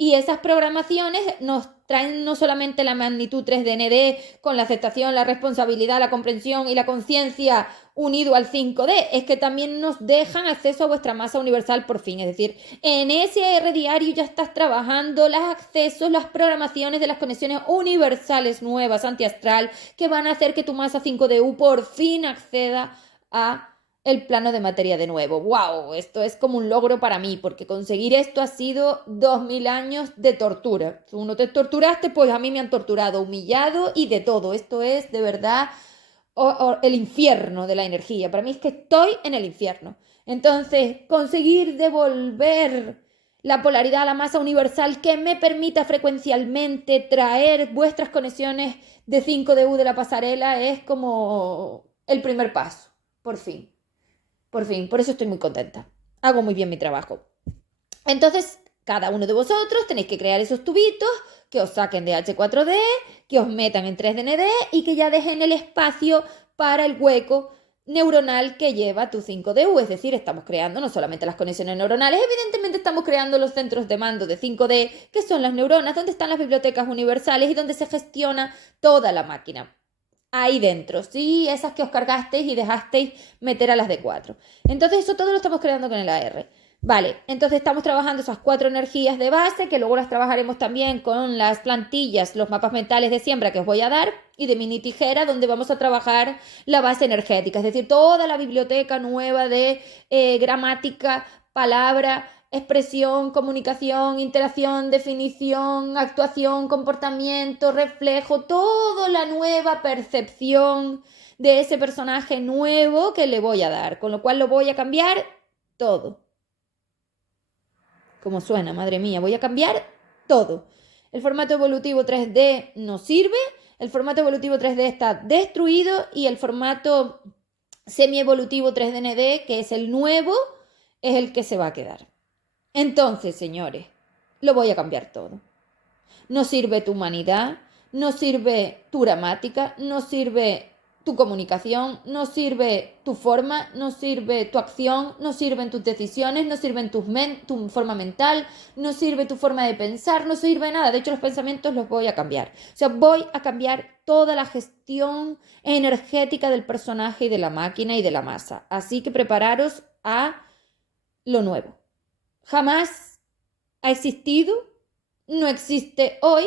y esas programaciones nos traen no solamente la magnitud 3DND con la aceptación, la responsabilidad, la comprensión y la conciencia unido al 5D, es que también nos dejan acceso a vuestra masa universal por fin. Es decir, en ese AR diario ya estás trabajando los accesos, las programaciones de las conexiones universales nuevas antiastral que van a hacer que tu masa 5DU por fin acceda a el plano de materia de nuevo. ¡Wow! Esto es como un logro para mí, porque conseguir esto ha sido 2000 años de tortura. Tú no te torturaste, pues a mí me han torturado, humillado y de todo. Esto es de verdad el infierno de la energía. Para mí es que estoy en el infierno. Entonces, conseguir devolver la polaridad a la masa universal que me permita frecuencialmente traer vuestras conexiones de 5DU de la pasarela es como el primer paso, por fin. Por fin, por eso estoy muy contenta. Hago muy bien mi trabajo. Entonces, cada uno de vosotros tenéis que crear esos tubitos que os saquen de H4D, que os metan en 3DND y que ya dejen el espacio para el hueco neuronal que lleva tu 5DU. Es decir, estamos creando no solamente las conexiones neuronales, evidentemente estamos creando los centros de mando de 5D, que son las neuronas, donde están las bibliotecas universales y donde se gestiona toda la máquina. Ahí dentro, sí, esas que os cargasteis y dejasteis meter a las de 4. Entonces eso todo lo estamos creando con el AR. Vale, entonces estamos trabajando esas 4 energías de base, que luego las trabajaremos también con las plantillas, los mapas mentales de siembra que os voy a dar, y de mini tijera, donde vamos a trabajar la base energética, es decir, toda la biblioteca nueva de gramática, palabra, expresión, comunicación, interacción, definición, actuación, comportamiento, reflejo, toda la nueva percepción de ese personaje nuevo que le voy a dar, con lo cual lo voy a cambiar todo. Como suena, madre mía, voy a cambiar todo. El formato evolutivo 3D no sirve, el formato evolutivo 3D está destruido y el formato semi-evolutivo 3DND, que es el nuevo, es el que se va a quedar. Entonces, señores, lo voy a cambiar todo. No sirve tu humanidad, no sirve tu gramática, no sirve tu comunicación, no sirve tu forma, no sirve tu acción, no sirven tus decisiones, no sirven tu forma mental, no sirve tu forma de pensar, no sirve nada. De hecho, los pensamientos los voy a cambiar. O sea, voy a cambiar toda la gestión energética del personaje y de la máquina y de la masa. Así que prepararos a lo nuevo. Jamás ha existido, no existe hoy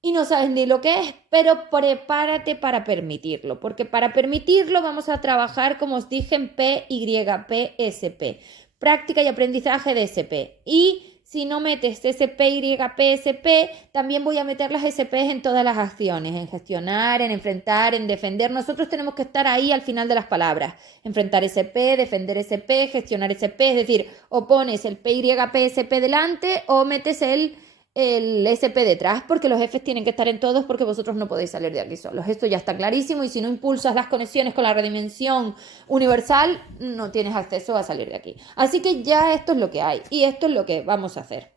y no sabes ni lo que es, pero prepárate para permitirlo, porque para permitirlo vamos a trabajar, como os dije, en PYPSP, práctica y aprendizaje de SP. Y si no metes SPYPSP, también voy a meter las SPs en todas las acciones, en gestionar, en enfrentar, en defender. Nosotros tenemos que estar ahí al final de las palabras. Enfrentar SP, defender SP, gestionar SP, es decir, o pones el PYPSP delante o metes el SP detrás, porque los Fs tienen que estar en todos porque vosotros no podéis salir de aquí solos. Esto ya está clarísimo y si no impulsas las conexiones con la redimensión universal, no tienes acceso a salir de aquí. Así que ya esto es lo que hay y esto es lo que vamos a hacer.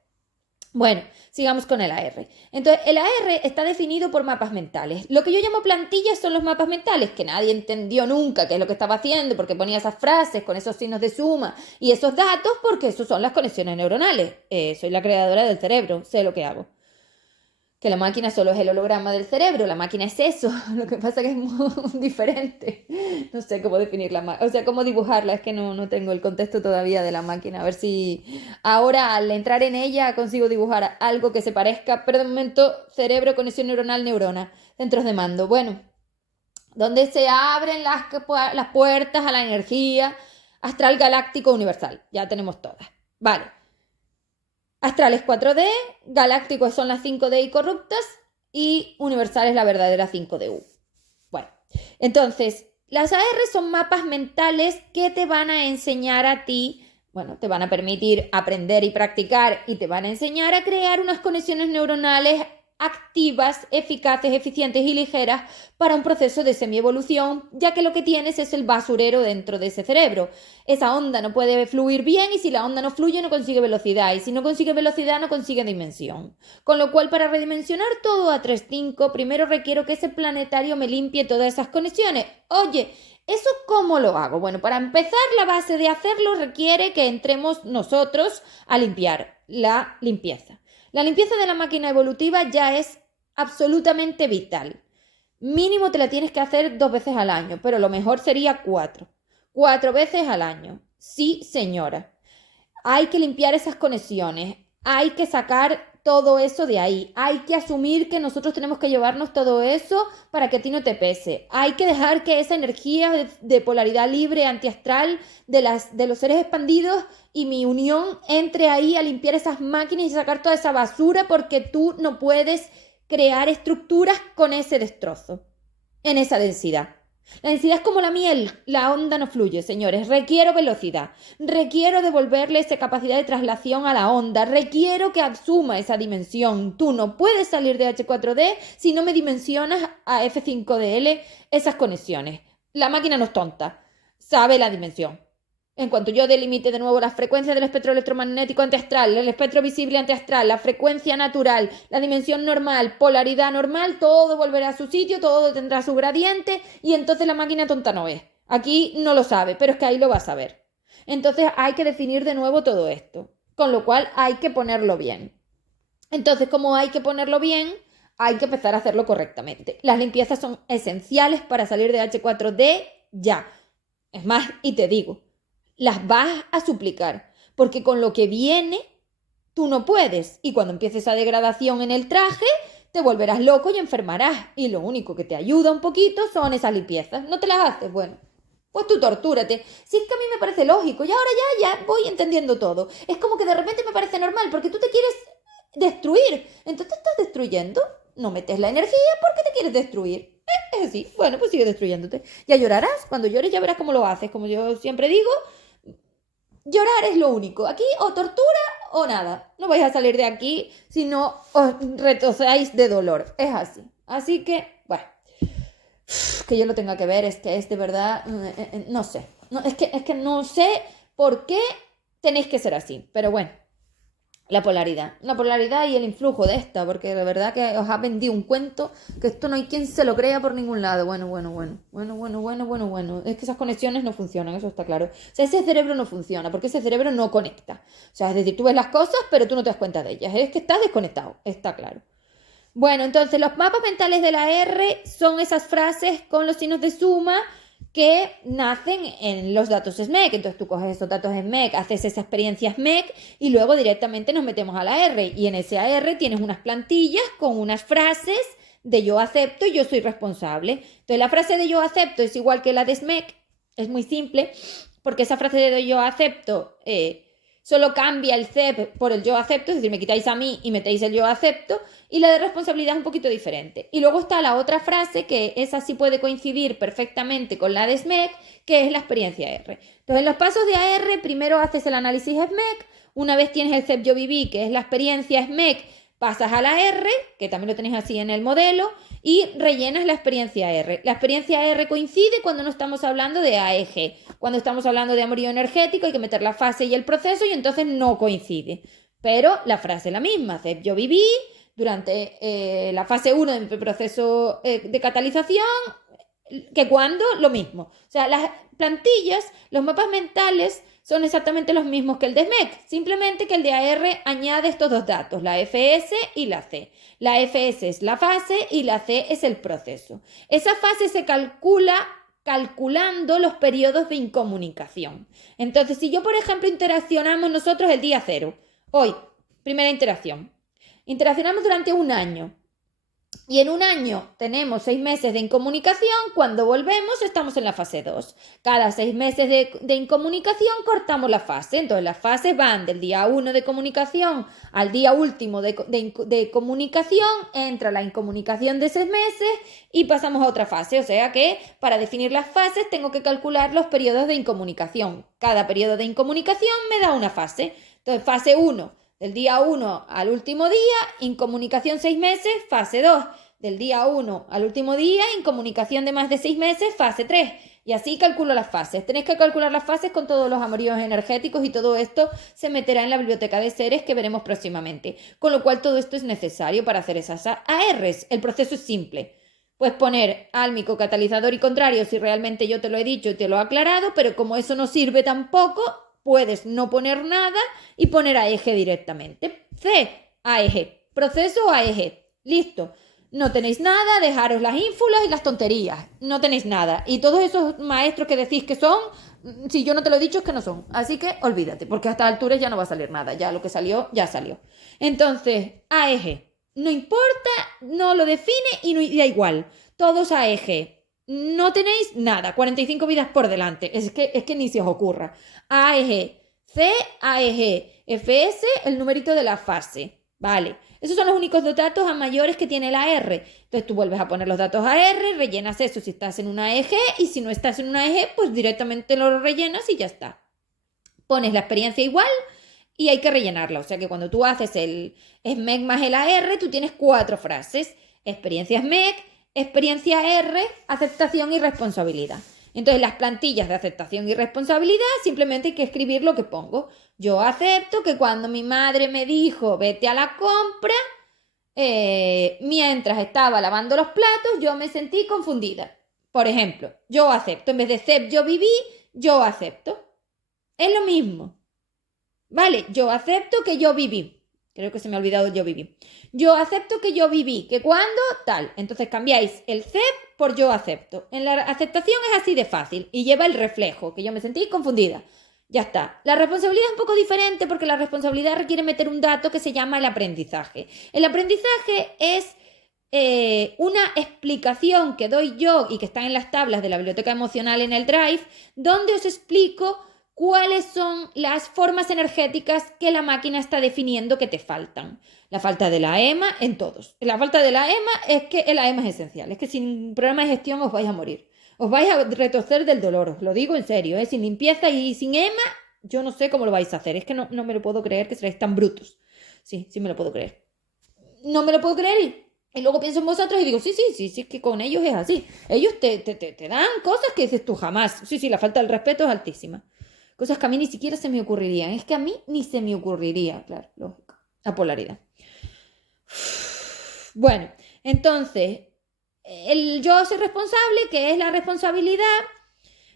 Bueno, sigamos con el AR. Entonces, el AR está definido por mapas mentales. Lo que yo llamo plantillas son los mapas mentales, que nadie entendió nunca qué es lo que estaba haciendo, porque ponía esas frases con esos signos de suma y esos datos, porque esos son las conexiones neuronales. Soy la creadora del cerebro, sé lo que hago. Que la máquina solo es el holograma del cerebro, la máquina es eso, lo que pasa es que es muy diferente. No sé cómo definirla, o sea, cómo dibujarla, es que no tengo el contexto todavía de la máquina. A ver si ahora al entrar en ella consigo dibujar algo que se parezca, pero de momento cerebro, conexión neuronal, neurona, centros de mando. Bueno, donde se abren las puertas a la energía astral galáctico universal, ya tenemos todas. Vale. Astrales 4D, galácticos son las 5D y corruptas y universal es la verdadera 5DU. Bueno, entonces, Las AR son mapas mentales que te van a enseñar a ti, bueno, te van a permitir aprender y practicar y te van a enseñar a crear unas conexiones neuronales activas, eficaces, eficientes y ligeras para un proceso de semievolución, ya que lo que tienes es el basurero dentro de ese cerebro. Esa onda no puede fluir bien y si la onda no fluye no consigue velocidad y si no consigue velocidad no consigue dimensión. Con lo cual para redimensionar todo a 3.5 primero requiero que ese planetario me limpie todas esas conexiones. Oye, ¿eso cómo lo hago? Bueno, para empezar la base de hacerlo requiere que entremos nosotros a limpiar la limpieza. La limpieza de la máquina evolutiva ya es absolutamente vital. Mínimo te la tienes que hacer 2 veces al año, pero lo mejor sería 4. 4 veces al año. Sí, señora. Hay que limpiar esas conexiones. Hay que sacar todo eso de ahí. Hay que asumir que nosotros tenemos que llevarnos todo eso para que a ti no te pese. Hay que dejar que esa energía de polaridad libre, antiastral, de los seres expandidos y mi unión entre ahí a limpiar esas máquinas y sacar toda esa basura porque tú no puedes crear estructuras con ese destrozo, en esa densidad. La densidad es como la miel, la onda no fluye, señores. Requiero velocidad, requiero devolverle esa capacidad de traslación a la onda, requiero que asuma esa dimensión. Tú no puedes salir de H4D si no me dimensionas a F5DL esas conexiones. La máquina no es tonta, sabe la dimensión. En cuanto yo delimite de nuevo las frecuencias del espectro electromagnético antiastral, el espectro visible antiastral, la frecuencia natural, la dimensión normal, polaridad normal, todo volverá a su sitio, todo tendrá su gradiente y entonces la máquina tonta no es. Aquí no lo sabe, pero es que ahí lo va a saber. Entonces hay que definir de nuevo todo esto, con lo cual hay que ponerlo bien. Entonces, como hay que ponerlo bien, hay que empezar a hacerlo correctamente. Las limpiezas son esenciales para salir de H4D ya. Es más, y te digo, las vas a suplicar, porque con lo que viene tú no puedes y cuando empiece esa degradación en el traje te volverás loco y enfermarás y lo único que te ayuda un poquito son esas limpiezas. ¿No te las haces? Bueno, pues tú tortúrate. Si es que a mí me parece lógico y ahora ya voy entendiendo todo. Es como que de repente me parece normal porque tú te quieres destruir, entonces te estás destruyendo, no metes la energía porque te quieres destruir. Es así, bueno, pues sigue destruyéndote. Ya llorarás, cuando llores ya verás cómo lo haces, como yo siempre digo. Llorar es lo único. Aquí o tortura o nada. No vais a salir de aquí si no os retrocedáis de dolor. Es así. Así que, bueno, que yo lo tenga que ver es que es de verdad, no sé. No, es que no sé por qué tenéis que ser así. Pero bueno, la polaridad y el influjo de esta, porque de verdad que os ha vendido un cuento que esto no hay quien se lo crea por ningún lado. Bueno. Es que esas conexiones no funcionan, eso está claro. O sea, ese cerebro no funciona, porque ese cerebro no conecta. O sea, es decir, tú ves las cosas, pero tú no te das cuenta de ellas. Es que estás desconectado, está claro. Bueno, entonces los mapas mentales de la R son esas frases con los signos de suma que nacen en los datos SMEC. Entonces tú coges esos datos SMEC, haces esa experiencia SMEC y luego directamente nos metemos a la R. Y en ese AR tienes unas plantillas con unas frases de yo acepto y yo soy responsable. Entonces la frase de yo acepto es igual que la de SMEC, es muy simple, porque esa frase de yo acepto solo cambia el CEP por el yo acepto, es decir, me quitáis a mí y metéis el yo acepto, y la de responsabilidad es un poquito diferente. Y luego está la otra frase, que esa sí puede coincidir perfectamente con la de SMEC, que es la experiencia R. Entonces, en los pasos de AR, primero haces el análisis SMEC, una vez tienes el CEP yo viví, que es la experiencia SMEC, pasas a la R, que también lo tenéis así en el modelo, y rellenas la experiencia R. La experiencia R coincide cuando no estamos hablando de AEG. Cuando estamos hablando de amorío energético hay que meter la fase y el proceso y entonces no coincide. Pero la frase es la misma. Yo viví durante la fase 1 de mi proceso de catalización, que cuando lo mismo. O sea, las plantillas, los mapas mentales son exactamente los mismos que el de SMEC, simplemente que el de AR añade estos dos datos, la FS y la C. La FS es la fase y la C es el proceso. Esa fase se calcula calculando los periodos de incomunicación. Entonces, si yo, por ejemplo, interaccionamos nosotros el día 0, hoy, primera interacción, interaccionamos durante un año, Y en un año tenemos 6 meses de incomunicación, cuando volvemos estamos en la fase 2. Cada 6 meses de incomunicación cortamos la fase. Entonces las fases van del día 1 de comunicación al día último de comunicación, entra la incomunicación de 6 meses y pasamos a otra fase. O sea que para definir las fases tengo que calcular los periodos de incomunicación. Cada periodo de incomunicación me da una fase. Entonces fase 1. Del día 1 al último día, incomunicación 6 meses, fase 2. Del día 1 al último día, incomunicación de más de 6 meses, fase 3. Y así calculo las fases. Tenéis que calcular las fases con todos los amoríos energéticos y todo esto se meterá en la biblioteca de seres que veremos próximamente. Con lo cual todo esto es necesario para hacer esas ARs. El proceso es simple. Puedes poner álmico, catalizador y contrario si realmente yo te lo he dicho y te lo he aclarado, pero como eso no sirve tampoco, puedes no poner nada y poner a eje directamente. C, a eje. Proceso a eje. Listo. No tenéis nada, dejaros las ínfulas y las tonterías. No tenéis nada. Y todos esos maestros que decís que son, si yo no te lo he dicho es que no son. Así que olvídate, porque a estas alturas ya no va a salir nada. Ya lo que salió, ya salió. Entonces, a eje. No importa, no lo define y no da igual. Todos a eje. No tenéis nada, 45 vidas por delante. Es que ni se os ocurra. AEG, C, AEG, FS, el numerito de la fase. Vale, esos son los únicos datos a mayores que tiene la R. Entonces tú vuelves a poner los datos a R, rellenas eso si estás en una EG y si no estás en una EG, pues directamente lo rellenas y ya está. Pones la experiencia igual y hay que rellenarla. O sea que cuando tú haces el SMEC más el AR, tú tienes 4 frases. Experiencia SMEC, experiencia R, aceptación y responsabilidad. Entonces las plantillas de aceptación y responsabilidad simplemente hay que escribir lo que pongo. Yo acepto que cuando mi madre me dijo vete a la compra, mientras estaba lavando los platos yo me sentí confundida. Por ejemplo, yo acepto, en vez de CEP yo viví, yo acepto. Es lo mismo. Vale, yo acepto que yo viví. Creo que se me ha olvidado yo viví. Yo acepto que yo viví, que cuando tal. Entonces cambiáis el CEP por yo acepto. En la aceptación es así de fácil y lleva el reflejo, que yo me sentí confundida. Ya está. La responsabilidad es un poco diferente porque la responsabilidad requiere meter un dato que se llama el aprendizaje. El aprendizaje es una explicación que doy yo y que está en las tablas de la biblioteca emocional en el Drive, donde os explico cuáles son las formas energéticas que la máquina está definiendo que te faltan. La falta de la EMA en todos. La falta de la EMA es que la EMA es esencial. Es que sin programa de gestión os vais a morir. Os vais a retorcer del dolor. Os lo digo en serio. Sin limpieza y sin EMA, yo no sé cómo lo vais a hacer. Es que no me lo puedo creer que seáis tan brutos. Sí, sí me lo puedo creer. No me lo puedo creer y luego pienso en vosotros y digo, sí, es que con ellos es así. Ellos te dan cosas que dices tú jamás. Sí, la falta del respeto es altísima. Cosas que a mí ni siquiera se me ocurrirían. Es que a mí ni se me ocurriría, claro, lógico. La polaridad. Bueno, entonces, el yo soy responsable, que es la responsabilidad,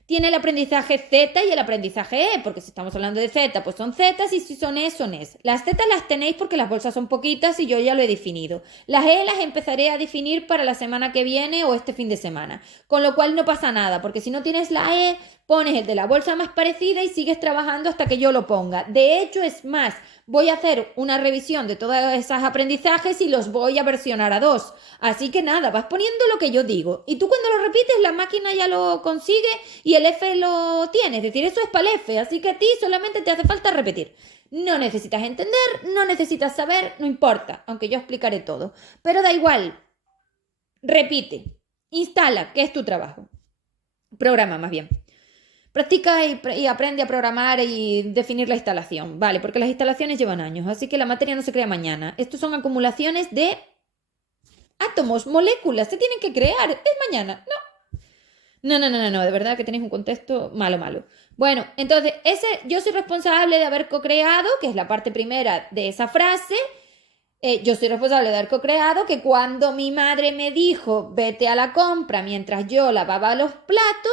tiene el aprendizaje Z y el aprendizaje E, porque si estamos hablando de Z, pues son Z, y si son E, son Es. Las Z las tenéis porque las bolsas son poquitas y yo ya lo he definido. Las E las empezaré a definir para la semana que viene o este fin de semana, con lo cual no pasa nada, porque si no tienes la E, pones el de la bolsa más parecida y sigues trabajando hasta que yo lo ponga. De hecho, es más, voy a hacer una revisión de todos esos aprendizajes y los voy a versionar a 2. Así que nada, vas poniendo lo que yo digo. Y tú cuando lo repites, la máquina ya lo consigue y el F lo tiene. Es decir, eso es para el F. Así que a ti solamente te hace falta repetir. No necesitas entender, no necesitas saber, no importa, aunque yo explicaré todo. Pero da igual. Repite. Instala, que es tu trabajo. Programa, más bien. Practica y aprende a programar y definir la instalación, ¿vale? Porque las instalaciones llevan años, así que la materia no se crea mañana. Estos son acumulaciones de átomos, moléculas, se tienen que crear. Es mañana, no, de verdad que tenéis un contexto malo. Bueno, entonces, yo soy responsable de haber co-creado, que es la parte primera de esa frase. Yo soy responsable de haber co-creado que cuando mi madre me dijo, vete a la compra mientras yo lavaba los platos,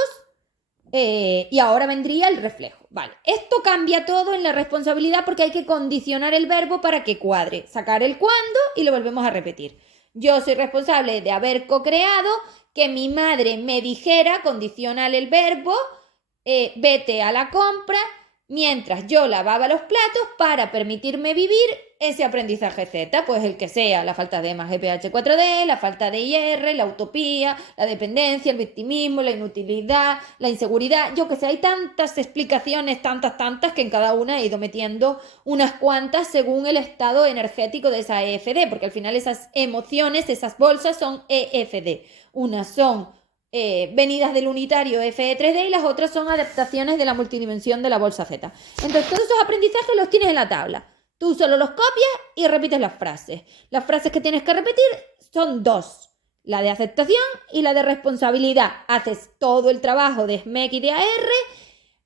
y ahora vendría el reflejo. Vale, esto cambia todo en la responsabilidad porque hay que condicionar el verbo para que cuadre. Sacar el cuándo y lo volvemos a repetir. Yo soy responsable de haber co-creado que mi madre me dijera, condicional el verbo, vete a la compra mientras yo lavaba los platos para permitirme vivir ese aprendizaje Z, pues el que sea, la falta de más GPH4D, la falta de IR, la utopía, la dependencia, el victimismo, la inutilidad, la inseguridad, yo que sé, hay tantas explicaciones, tantas, que en cada una he ido metiendo unas cuantas según el estado energético de esa EFD, porque al final esas emociones, esas bolsas son EFD, unas son venidas del unitario FE3D y las otras son adaptaciones de la multidimensión de la bolsa Z. Entonces todos esos aprendizajes los tienes en la tabla. Tú solo los copias y repites las frases. Las frases que tienes que repetir son dos. La de aceptación y la de responsabilidad. Haces todo el trabajo de SMEC y de AR,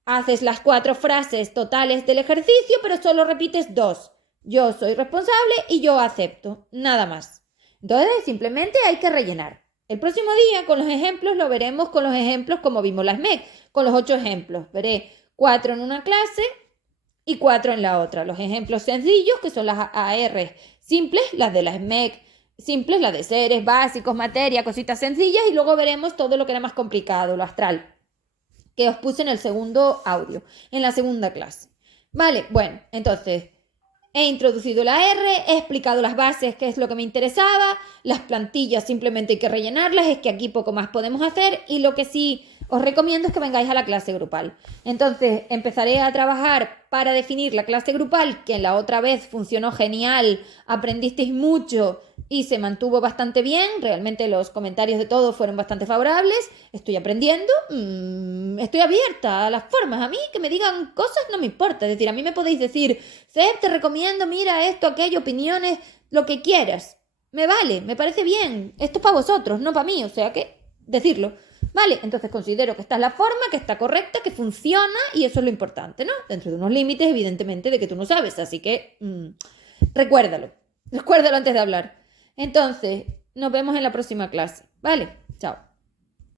haces las 4 frases totales del ejercicio, pero solo repites 2. Yo soy responsable y yo acepto. Nada más. Entonces simplemente hay que rellenar. El próximo día con los ejemplos lo veremos con los ejemplos como vimos la SMEC, con los 8 ejemplos. Veré 4 en una clase y 4 en la otra. Los ejemplos sencillos, que son las AR simples, las de la SMEC simples, las de seres, básicos, materia, cositas sencillas, y luego veremos todo lo que era más complicado, lo astral, que os puse en el segundo audio, en la segunda clase. Vale, bueno, entonces he introducido la R, he explicado las bases, que es lo que me interesaba, las plantillas simplemente hay que rellenarlas, es que aquí poco más podemos hacer, y lo que sí os recomiendo es que vengáis a la clase grupal. Entonces empezaré a trabajar para definir la clase grupal, que la otra vez funcionó genial, aprendisteis mucho y se mantuvo bastante bien, realmente los comentarios de todos fueron bastante favorables, estoy aprendiendo, estoy abierta a las formas, a mí que me digan cosas no me importa, es decir, a mí me podéis decir, Seb, te recomiendo, mira esto, aquello, opiniones, lo que quieras, me vale, me parece bien, esto es para vosotros, no para mí, o sea que decirlo. Vale, entonces considero que esta es la forma, que está correcta, que funciona y eso es lo importante, ¿no? Dentro de unos límites, evidentemente, de que tú no sabes, así que recuérdalo antes de hablar. Entonces, nos vemos en la próxima clase, ¿vale? Chao.